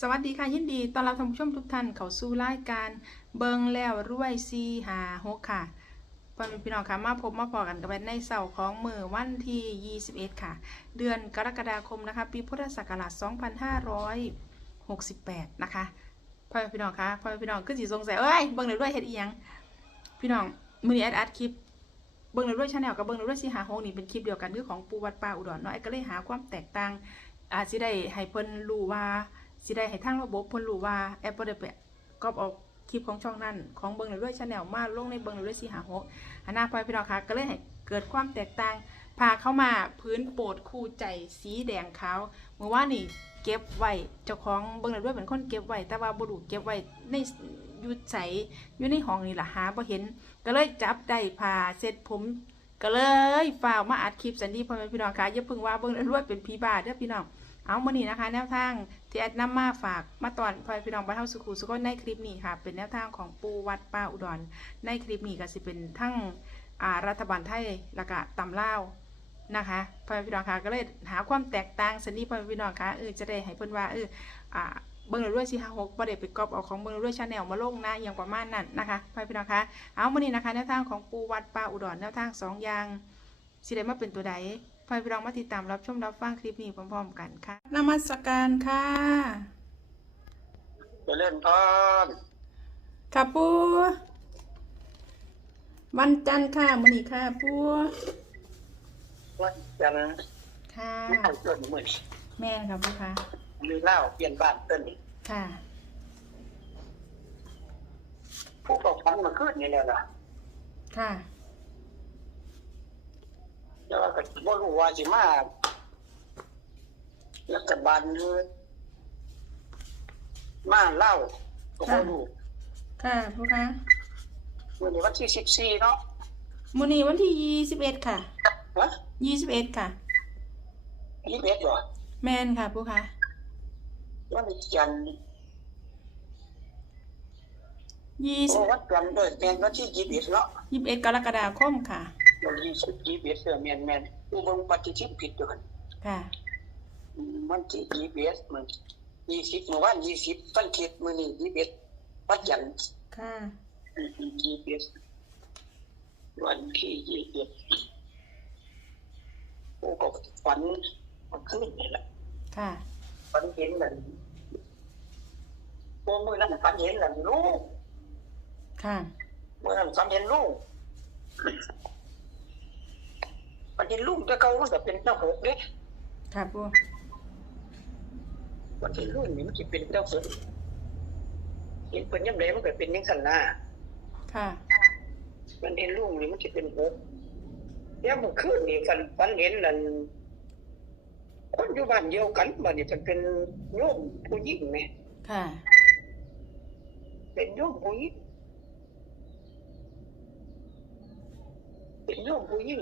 สวัสดีค่ะยินดีตอนรับท่านผู้ชมทุกท่านเข้าสู่รายการเบิงแล้วรวยซีหาหกค่ะพ่อแม่พี่น้องค่ะมาพบมาพอกันกันในเสาร์ของมือวันที่ 21 ค่ะ เดือนกรกฎาคมนะคะ ปีพุทธศักราช2568 นะคะพ่อแม่พี่น้องค่ะพ่อแม่พี่น้องก็สิสงสัยเอ้ยเบิงแล้วรวยเฮ็ดอีหยังพี่น้องมือนี้แอดอัดคลิปเบิ้งแล้วรวยชาแนลกับเบิ้งแล้วรวยซีหาหกนี่เป็นคลิปเดียวกันคือของปูวัดป่าอุดรเนาะไอ้ก็เลยหาความแตกต่างอาจสิได้ให้เพิ่นรู้ว่า สิได้ให้ทางระบบพิ่นรู้ว่าแอปบ่ได้ไปกอปเอาคลิปของช่องนั้นของเบิงแล้วรวยชาแนลมาลงในเบิงแล้วรวย4 5 6อันน่าพอยพี่น้องคะก็เลยให้เกิดความแตกต่างพาเข้ามาพื้นโปรดคู่ใจสีแดงขาวเมื่อวานนี่เก็บไว้เจ้าของเบิงแล้วรวยเป็นคนเก็บไว้แต่ว่าบ่รู้เก็บไว้ในอยู่ใสอยู่ในห้องนี่แหละหาบ่เห็น ก็เลยจับได้พาเสร็จผมก็เลยฝ่ามาอัดคลิปสันดีพ่อแม่พี่น้องค่ะอย่าเพิ่งว่าเบิงแล้วรวยเป็นผีบาเด้อพี่น้อง เอามานี่นะคะ แนวทางที่แอดนำมาฝากมาตอนพ่อพี่น้องบ้านเฮาสุขุสุขในคลิปนี้ค่ะ เป็นแนวทางของปูวัดป้าอุดร ในคลิปนี้ก็สิเป็นทั้งรัฐบาลไทยแล้วก็ตำลาวนะคะพ่อพี่น้องค่ะก็เลยหาความแตกต่างสันดีพ่อพี่น้องค่ะเออจะได้ให้เพิ่นว่าเอออ่าเบิ่งแล้วรวยสิ56บ่ได้ไปกอปเอาของเบิ่งแล้วรวยชาแนลมาลงนะอย่างประมาณนั้นนะคะพ่อพี่น้องคะเอามานี่นะคะแนวทางของปูวัดป้าอุดรแนวทางสองอย่างสิได้มาเป็นตัวใด พอยพี่น้องมาติดตามรับชมรับฟังคลิปนี้พร้อมๆกันค่ะนมัสการค่ะจะเล่นพรค่ะปูวันจันทร์ค่ะมื้อนี้ค่ะปูวันจันทร์ค่ะไม่เอาต้นมือนี่แม่ค่ะปูค่ะมีเหล้าเปลี่ยนบ้านต้นนี่ค่ะผู้ปกครองมาขึ้นนี่แหละล่ะค่ะ แต่ว่าก็บ่รู้ว่าสิมารัฐบาลหรือมาเหล้าก็บ่รู้ค่ะปูค่ะวันนี้วันที่สิบสี่เนาะมื้อนี้วันที่ยี่สิบเอ็ดค่ะฮะยี่สิบเอ็ดค่ะยี่สิบเอ็ดเหรอแม่นค่ะปูค่ะวันจันทร์ยี่สิโอ้บวันจันทร์เด้อแม่นวันที่ยี่สิบเอ็ดเนาะยี่สิบเอ็ดกรกฎาคมค่ะ วันที่สิบยี่สิบเอ็ดเด้อแม่นแม่นผู้เบิ่งปฏิทินผิดอยู่กันค่ะอืมวันที่ยี่สิบเอ็ดมันยี่สิบเมื่อวานยี่สิบวันคิดมื้อนี้ยี่สิบเอ็ดวันจันทร์ค่ะยี่สิบเอ็ดวันที่ยี่สิบเอ็ดโอ้ก็ฝันมันขึ้นนี่แหละค่ะฝันเห็นนั่นโอ้มื่อนั้นฝันเห็นนั่นลูกค่ะเมื่อนั้นฝันเห็นลูก ฝันเห็นลูกแต่เขามันก็เป็นเจ้าหกเด้ค่ะปูฝันเห็นลูกนี่มันจะเป็นเจ้าหกเห็นเป็นยังไงมันก็เป็นยังสันหน้าค่ะมันเห็นลูกนี่มันจะเป็นหกแล้วเมื่อคืนนี่ฝันฝันเห็นนั่นคนอยู่บ้านเดียวกันบ้านนี่มันเป็นโยมผู้หญิงไหมค่ะ เป็นโยมผู้หญิงเป็นโยมผู้หญิง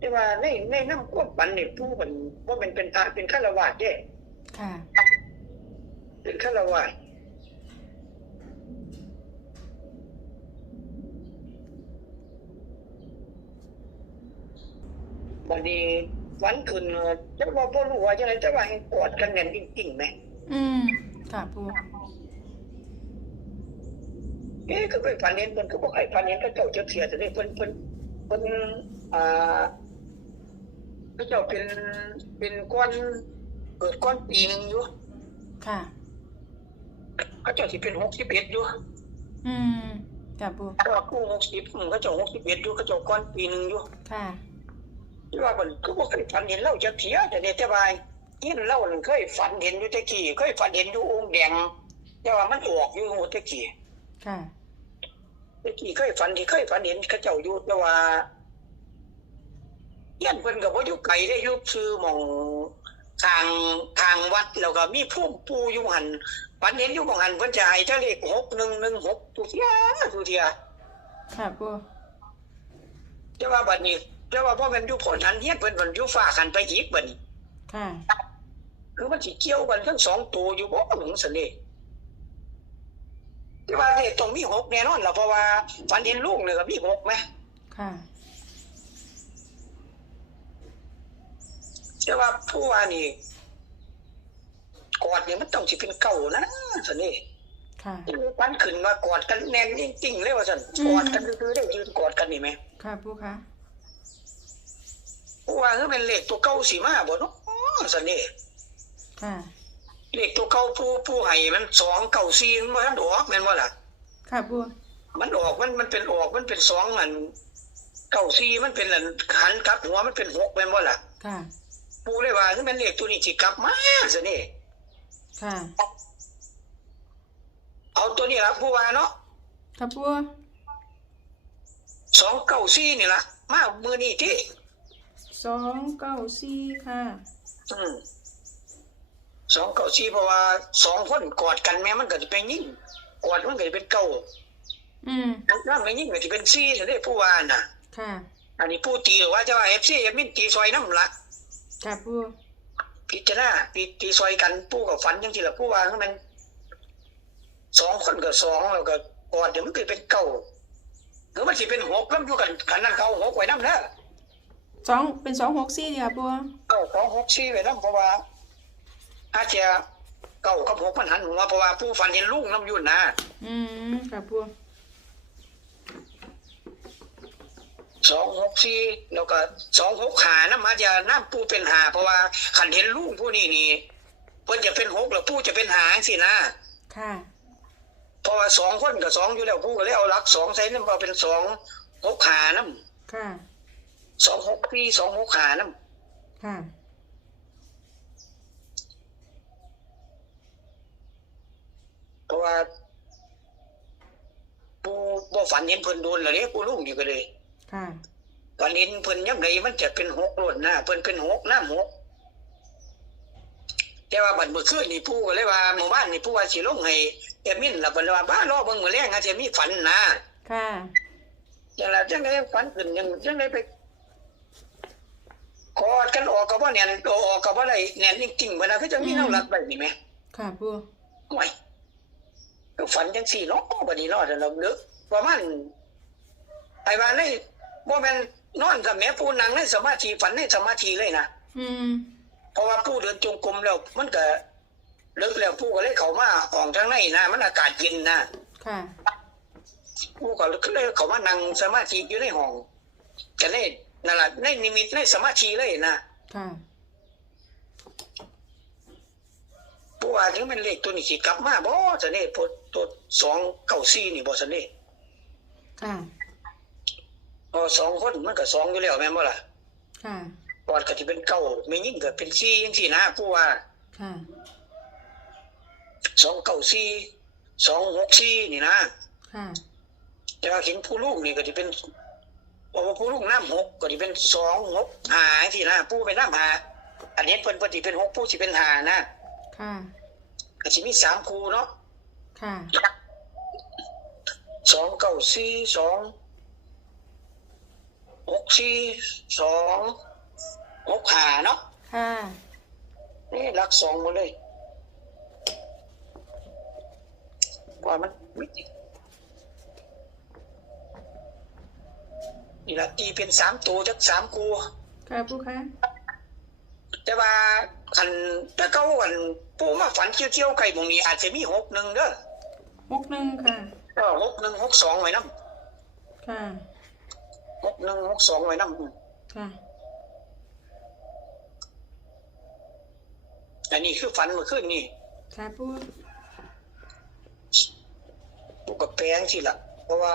แต่ว่าในในน้ำควบปันเนี่ยผู้มันว่ามันเป็นพระเป็นฆราวาสเด้ค่ะเป็นฆราวาสวันนี้วันคืนจะว่าพ่อรู้ว่าจะไหนจะว่าให้กอดกันแน่นจริงๆไหมอืมค่ะปูเอ๊ะก็ไปฝันเห็นเพิ่นก็บอกไอ้ฝันเห็นก็เจ้าเจ้าเสียแต่เนี่ยเพิ่นเพิ่นเพิ่นอ่า ก็เจ้าเป็นเป็นก้อนเกิดก้อนปีหนึงอยู่ค่ะ เขาเจ้าสิเป็นหกสิบเอ็ดอยู่อืมค่ะปูถ้าว่ากู้หกสิบเขาเจ้าหกสิบเอ็ดอยู่เขาเจ้าก้อนปีหนึงอยู่ค่ะที่ว่าเพิ่นก็บ่เคยฝันเห็นเล่าจักเที่ยแต่เนี่ยแต่ว่าเห็นเล่านั่นเคยฝันเห็นอยู่แตะกี้เคยฝันเห็นอยู่องค์แดงแต่ว่ามันออกอยู่แตะกี้ค่ะตะกี้เคยฝันที่เคยฝันเห็นเขาเจ้าอยู่แต่ว่า เฮียนเพิ่นก็บ่อยู่ไกลได้อยู่ชื่อหม่องทางทางวัดแล้วก็มีผู้ปูอยู่หันฝันเห็นอยู่หม่องหันเพิ่นจะให้ทะเลข6116ทุกเที่ยทุกเที่ยค่ะปูแต่ว่าบัดนี้แต่ว่าพอมันอยู่ผลนั้นเฮียนเพิ่นมันอยู่ฟ้ากันไปอีกบัดนี้ค่ะคือมันสิเกี่ยวกันทั้งสองตัวอยู่บ่หึงซั่นเด้แต่ว่าเลขต้องมีหกแน่นอนล่ะเพราะว่าฝันเห็นลูกเนี่ยก็มีหกไหมค่ะ แต่ว่าผู้ว่านี่อดเนี่ยมันต้องสิเป็นเก่านะสันนี่ค่ะปันขึ้นมากอดกันแน่นจริงๆเลยว่าสันอืม กอดกันคือได้ยืนกอดกันนี่ไหมค่ะปูค่ะเพราะว่าคือเป็นเลขตัวเก่าสีมาบ่เนาะสันนี่ค่ะ เลขตัวเก่าผู้ผู้ให้มันสองเก่าสี่มันบ่ทันออกแม่นบ่ล่ะ ค่ะปูมันออกมันมันเป็นออกมันเป็นสองอันเก่าสี่มันเป็นอันหันกลับหัวมันเป็นหกแม่นบ่ล่ะ ค่ะ ปูเลยว่าคือเป็นเลขตัวนี้สิกลับมาสันนี่ค่ะ เอาตัวนี้ล่ะผู้ว่าเนาะค่ะปูสองเก่าสี่นี่ล่ะมามือนี้ที่สองเก้าสี่ค่ะ อืมสองเก่าสี่เพราะว่าสองคนกอดกันแม่มันก็จะเป็นยิ่งกอดมันก็จะเป็นเก่าอืมนั่นไม่ยิ่งก็จะเป็นสี่จะได้ผู้ว่าน่ะ ค่ะ อันนี้ผู้ตีหรือว่าจะว่าเอฟซีเอฟมินตีซอยน้ำละ ค่ะปูพิจารณาปีตีซอยกันผู้กับฝันยังทีละผู้ว่ามันสองคนกับสองแล้วก็กอดเดี๋ยวมันก็เป็นเก่าหรือมันสิเป็นหกแล้วอยู่กันกันนั่นเขาหกไว้น้ำเนอะสองเป็นสองหกสี่ดีค่ะปูเก้าสองหกสี่ไว้น้ำเพราะว่าอาจจะเก้ากับหกมันหันหัวเพราะว่าผู้ฝันเห็นลุงน้ำอยุ่นนะอืมค่ะปู สองหกสี่แล้วก็สองหกหาน้ำมาจะน้ำปูเป็นหาเพราะว่าขันเห็นลุงผู้นี้นี่เพิ่นจะเป็นหกแล้วผู้จะเป็นหาสินะค่ะเพราะว่าสองคนกับสองอยู่แล้วผู้ก็เลยเอาหลักสองใส่น้ำมาเป็นสองหกหาน้ค่ะำสองหกสี่สองหกหาน้ค่ะำเพราะว่าปูบ่ฝันเห็นเพิ่นโดนแล้วเด้ปูลุงนี่ก็เลย ค่ะฝันเห็นเพิ่นย่ำใดมันจะเป็นหกล้วนหน้าเพิ่นเป็นหกหน้าหกแต่ว่าบัดเมื่อคืนนี่ผู้ก็เลยว่าหมู่บ้านนี่ผู้ว่าสิลงให้แอดมินล่ะเพิ่นเลยว่าบ้ารอเบิ่งมื้อแลงอาจจะมีฝันนะค่ะจังไดจังไดฝันขึ้นยังจังไดไปกอดกันออกก็บ่แน่นออกก็บ่ได้แน่นจริงๆบ่นะคือจังมีแนวรักไว้นี่แหมค่ะปูห่วยก็ฝันจังซี่เนาะบัดนี้เนาะแต่เราเด้อประมาณไอ้ว่าใน บ่แม่นนอนกับแม่ปูนั่งในสมาธิฝันในสมาธิเลยนะอืมเพราะว่าผู้เดินจงกรมแล้ว มันก็เลิกแล้วผู้ก็เลยเข้ามาออกทางในนะมันอากาศเย็นนะค่ะผู้ก็เลยเข้ามานั่งสมาธิอยู่ในห้องจะได้นั่นล่ะในนิมิตในสมาธิเลยนะค่ะผู้ว่าถึงเป็นเลขตัวนี้สิกลับมาบ่จะได้พดตัวสองเก้าสี่นี่บ่ซะนี่ค่ะ พอสองคนมันก็สองอยู่แล้วแม่นบ่ล่ะค่ะกอดก็สิเป็นเก้าไม่ยิ่งก็เป็นสี่จังซี่นะผู้ว่าค่ะสองเก้าสี่สองหกสี่นี่นะค่ะแต่ว่าเห็นผู้ลูกนี่ก็จะเป็นพอผู้ลูกน้ำหกก็จะเป็นสองหกหาที่นะผู้เป็นน้ำหาอันนี้เพิ่นปฏิเป็นหกผู้สิเป็นหานะค่ะก็สิมีสามคูเนาะค่ะสองเก้าสี่สอง หกสี่สองหกหาเนาะค่ะ นี่รักสองหมดเลยว่ามันไม่ติดนี่ละตีเป็นสามตัวจักสามคูค่ะปูค่ะแต่ว่าคันถ้าเขาอันปูมาฝันเที่ยวๆไก่บงนี้อาจจะมีหกหนึ่งเด้อหกหนึ่งค่ะเออหกหนึ่งหกสองไว้น้ค่ะำ หกหนึ่งหกสองไว้น้ค่ะำอันนี้คือฝันเมื่อคืนนี่ค่ะปูปูกับแปลงสิละเพราะว่า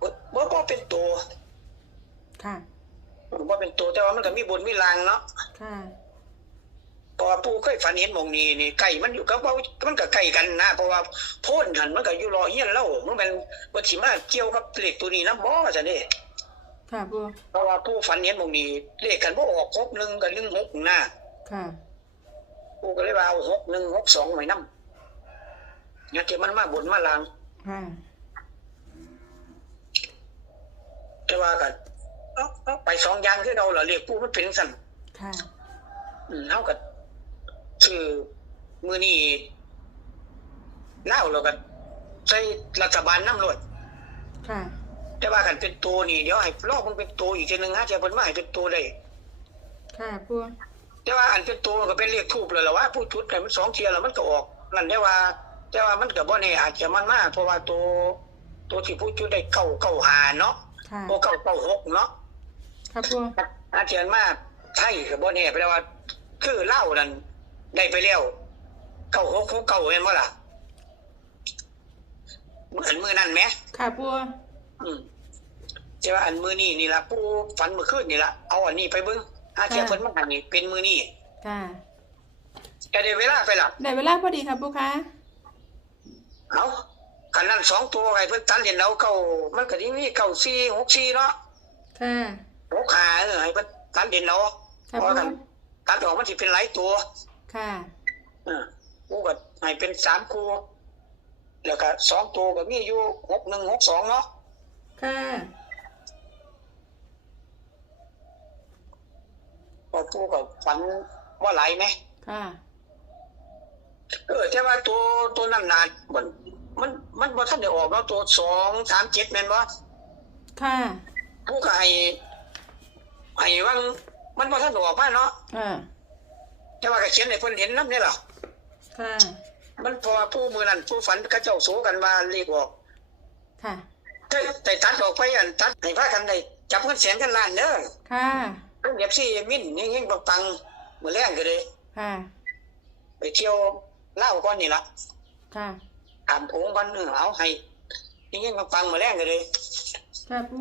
บ่บ่บ่เป็นตัว ค่ะบ่เป็นตัวแต่ว่ามันก็มีบนมีลางเนาะ ค่ะเพราะว่าปูเคยฝันเห็นหมองนี้นี่ไก่มันอยู่กับเว้ามันก็ใกล้กันนะเพราะว่าโพ่นหันมันก็อยู่รอเฮียนเล่ามันเป็นบ่สิมาเกี่ยวกับเลขตัวนี้นำบ่ซะนี่ ค่ะปูเพราะว่าผู้ฝันเห็นหมองนี้เลขกันบ่ออกหกหนึ่งกับหนึ่งหกนะค่ะกูก็เลยว่าเอาหกหนึ่งหกสองไว้นำเนี่ยที่มันมาบนมาลางค่ะแต่ว่ากันเอาเอาไปสองอย่างคือเราเหรอเรียกผู้มันเป็นสั่นค่ะอืมเท่ากับคือมือนี่เล่าเรากันใช้รัฐบาลน้ำรวดค่ะ แต่ว่ากันเป็นตัวนี่เดี๋ยวให้ลอกมันเป็นตัวอีกทีหนึ่งฮะจะเป็นมาให้เป็นตัวได้ค่ะปูแต่แต่ว่าอันเป็นตัวก็เป็นเลขทูบเลยล่ะว่าผู้จุดแต่มันสองเทียแล้วมันก็ออก นั่นได้ว่า แต่ว่ามันก็บ่แน่อาจจะมันมากเพราะว่าตัวตัวที่ผู้จุดได้เก้าเก้าหาเนาะค่ะโอเก้าเก้าหกเนาะค่ะปูอาเทียนมาไทยก็บ่แน่แปลว่า คือเล่านั่นได้ไปแล้วเก้าหกหกเก้าเห็นบ่ล่ะเหมือนมือนั่นไหมค่ะปูอืม แต่ว่าอันมือนี่นี่ละผู้ฝันเมื่อคืนนี่ละเอาอันนี้ไปเบิ้งอาเทียนเพิ่นมาหันนี่เป็นมือนี่ค่ะ แต่ได้เวลาไปละได้เวลาพอดีค่ะปูคะเอาคันนั้นสองตัวไอ้เพิ่นตันเห็นเอาเก้ามันก็สิมีเก้าสี่หกสี่เนาะค่ะหกห้าเออให้เพิ่นตันเห็นเอาค่ะเพปูราะกันตัดออกมันสิเป็นหลายตัว ค่ะเออกูก็ให้เป็นสามคู่แล้วก็สองตัวก็มีอยู่หกหนึ่งหกสองเนาะค่ะ พอกูก็ฝันว่าไหลายไหมค่ะเออแต่ว่าตัวตัวนั้นนานมัน มันมันบ่ทันได้ออกเนาะตัวสองสามเจ็ดแม่นบ่ค่ะผู้ก็ให้ให้ว่ามันบ่ทันได้ออกมาเนาะค่ะแต่ว่าก็เขียนให้เพิ่นเห็นนำนี่ล่ะค่ะมันเพราะว่าผู้มือนั้นผู้ฝันเขาเจ้าโสกันว่าเลขออก ค่ะแต่แต่ตัดออกไปอันตัดให้พากันได้จับเงินแสนกันล้านเด้อค่ะ เพิ่นเอฟซีมินเฮงๆปังๆมื้อแรงก็เลยค่ะ ไปเที่ยวลาวก่อนนี่ล่ะค่ะ ถามผมวันเออเอาให้เฮงๆปังๆมื้อแรงก็เลยค่ะปู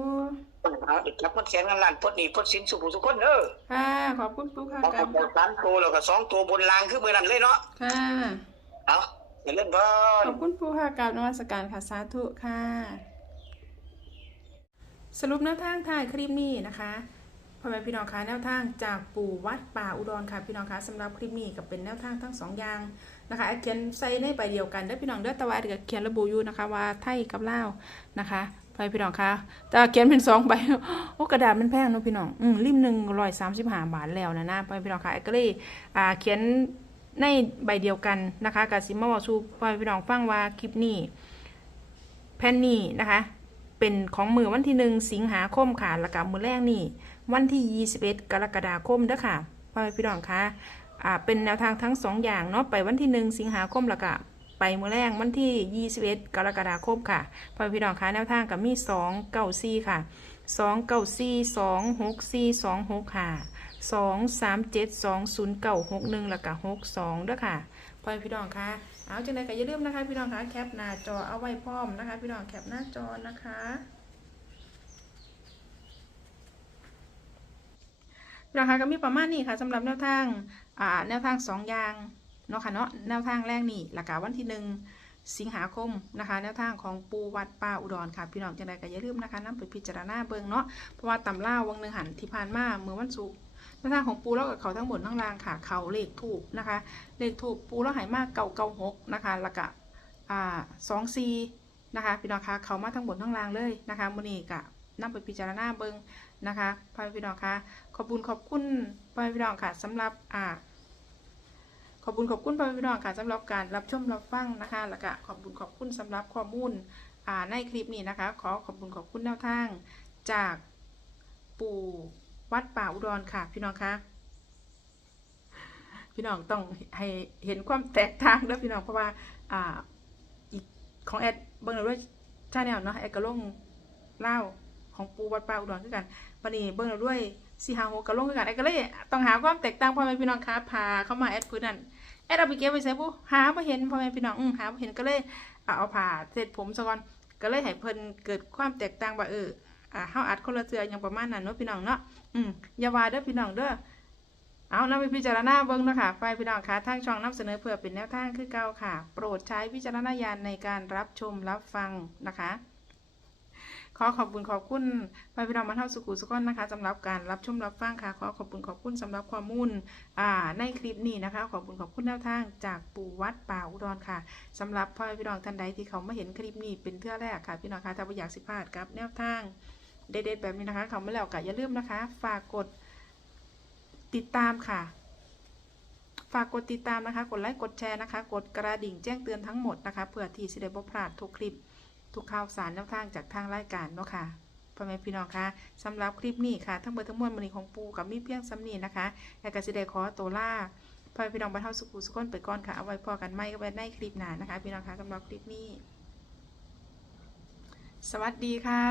เอาเด็กรับมันแสนกันล้านพดนี่พดสินสุขทุกคนเด้อค่ะ ขอบคุณปูค่ะเอากัเอาสามตัวแล้วก็สองตัวบนรางคือมื้อนั้นเลยเนาะค่ะ เอาอย่าเล่นบ่ขอบคุณปูค่ะกับนวัตการค่ะ สาธุค่ะ สรุปแนวทางถ่ายคลิปนี้นะคะ พ่อแม่พี่น้องคะแนวทางจากปู่วัดป่าอุดรค่ะพี่น้องคะสำหรับคลิปนี้ก็เป็นแนวทางทั้งสองอย่างนะคะเขียนใส่ในใบเดียวกันได้อพี่น้องเด้อต่ว่าเดี๋ยวเขียนระบุอยู่นะคะว่าไทยกับลาวนะคะพ่อพี่น้องคะแต่เขียนเป็นสองใบโอ้กระดาษมันแพงเนอะพี่น้องอืมริมหนึ่งร้อยสามสิบห้าบาทแล้วนะนะพ่อพี่น้องคะก็เลยอ่าเขียนในใบเดียวกันนะคะกับซิมาบอกสู่พ่อพี่น้องฟังว่าคลิปนี้แผ่นนี้นะคะ เป็นของมือวันที่หนึ่งสิงหาคมค่ะแล้วก็มือแรกนี่ วันที่ 21 กรกฎาคมเด้อค่ะพ่อแม่พี่น้องคะอ่าเป็นแนวทางทั้งสองอย่างเนาะไปวันที่หนึ่งสิงหาคมแล้วก็ไปมือแรกวันที่ 21 กรกฎาคมค่ะพ่อพี่น้องคะแนวทางกับมี2 9 4ค่ะ2 9 4 2 6 4 2 6ค่ะ2 3 7 2 0 9 6 1แล้วก็6 2เด้อค่ะพ่อพี่น้องคะเอาจังไดก็อย่าลืมนะคะ พี่น้องคะแคปหน้าจอเอาไว้พร้อมนะคะ พี่น้องแคปหน้าจอนะคะ ราคาก็มีประมาณนี้ค่ะสำหรับแนวทางอ่าแนวทางสองย่างเนาะค่ะเนาะแนวทางแรกนี่หลักกาวันที่หนึ่งสิงหาคมนะคะ แนวทางของปูวัดป่าอุดรค่ะ พี่น้องจังใดก็อย่าลืมนะคะนํไปพิจารณาเบิ่งเนาะเพราะว่าตำล่าวังหนึ่งหันที่ผ่านมาเมื่อวันศุกร์แนวทางของปูแล้วกับเขาทั้งหมดทั้งรางค่ะ เขาเลขถูกนะคะ เลขถูกปูแล้วหายมากเก่าเก่าหกนะคะแล้วก็อ่าสองซีนะคะพี่น้องคะเขามาทั้งหมดทั้งรางเลยนะคะมือนี้ก็นํไปพิจารณาเบิ่งนะคะพ่อพี่น้องคะ อบคุณขอบคุณพ่อพี่น้องค่ะสำหรับอ่า ขอบคุณขอบคุณพ่อพี่น้องค่ะสำหรับการรับชมรับฟังนะคะแล้วก็ขอบคุณขอบคุณสำหรับข้อมูลอ่าในคลิปนี้นะคะ ขอขอบคุณขอบคุณแนวทาง จากปู่วัดป่าอุดรค่ะ พี่น้องคะพี่น้องต้องให้เห็นความแตกต่างแล้วพี่น้องเพราะว่าอ่าอีกของแอดเบิ้งเลยด้วยชาแนลเนาะแอดก็ลงเล่าของปูวัดป่าอุดรคือกันวันนี้เบิ่งแล้วด้วย สีหาหกกระลงกันไอ้ก็เลยต้องหาความแตกต่างพ่อแม่พี่น้องคะพาเข้ามาแอดพื้นนั่นแอดเอาไปเก็บไว้ใส่ปุ๊หาบ่เห็นพ่อแม่พี่น้องอือหาบ่เห็นก็เลยเอาเอาผ่าเสร็จผมซะก่อนก็เลยให้เพิ่นเกิดความแตกต่างว่าเอออ่าเฮาอัดคนละเทื่ออย่างประมาณนั้นเนาะพี่น้องเนาะอืมอย่าว่าเด้อพี่น้องเด้อเอานำไปพิจารณาเบิ่งเนาะค่ะฝ่ายพี่น้องคะทางช่องนำเสนอเพื่อเป็นแนวทางคือเก่าค่ะ โปรดใช้วิจารณญาณในการรับชมรับฟังนะคะ ขอขอบคุณขอบคุณไปพี่น้องมาเท่าสุขุสุขอนนะคะสำหรับการรับชมรับฟังค่ะขอขอบคุณขอบคุณสำหรับข้อมูลอ่าในคลิปนี้นะคะ ขอบคุณขอบคุณแนวทางจากปู่วัดป่าอุดรค่ะสำหรับพ่อพี่น้องท่านใดที่เขามาเห็นคลิปนี้เป็นเทื่อแรกค่ะพี่น้องคะถ้าอยากสิพลาดกับแนวทางเด็ดๆแบบนี้นะคะเขาไมาแล้วก็อย่าลืมนะคะ ฝากกดติดตามค่ะ ฝากกดติดตามนะคะ กดไลค์กดแชร์นะคะ กดกระดิ่งแจ้งเตือนทั้งหมดนะคะเพื่อที่จะได้บ่พลาดทุกคลิป ทุกข่าวสารแนวทางจากทางรายการเนาะค่ะพ่อแม่พี่น้องคะสำหรับคลิปนี้ค่ะ ทั้งเบอร์ทั้งมวลมือนี้ของปูกับมีเพียงซ้ำนี้นะคะแอกกจะได้ขอตัวล่าพ่อแม่พี่น้องบรรเทาสุขุสุขนไปก่อนค่ะเอาไว้พอกันไม่ก็ไว้ในคลิปหน้านะคะ พี่น้องคะสำหรับคลิปนี้ สวัสดีค่ะ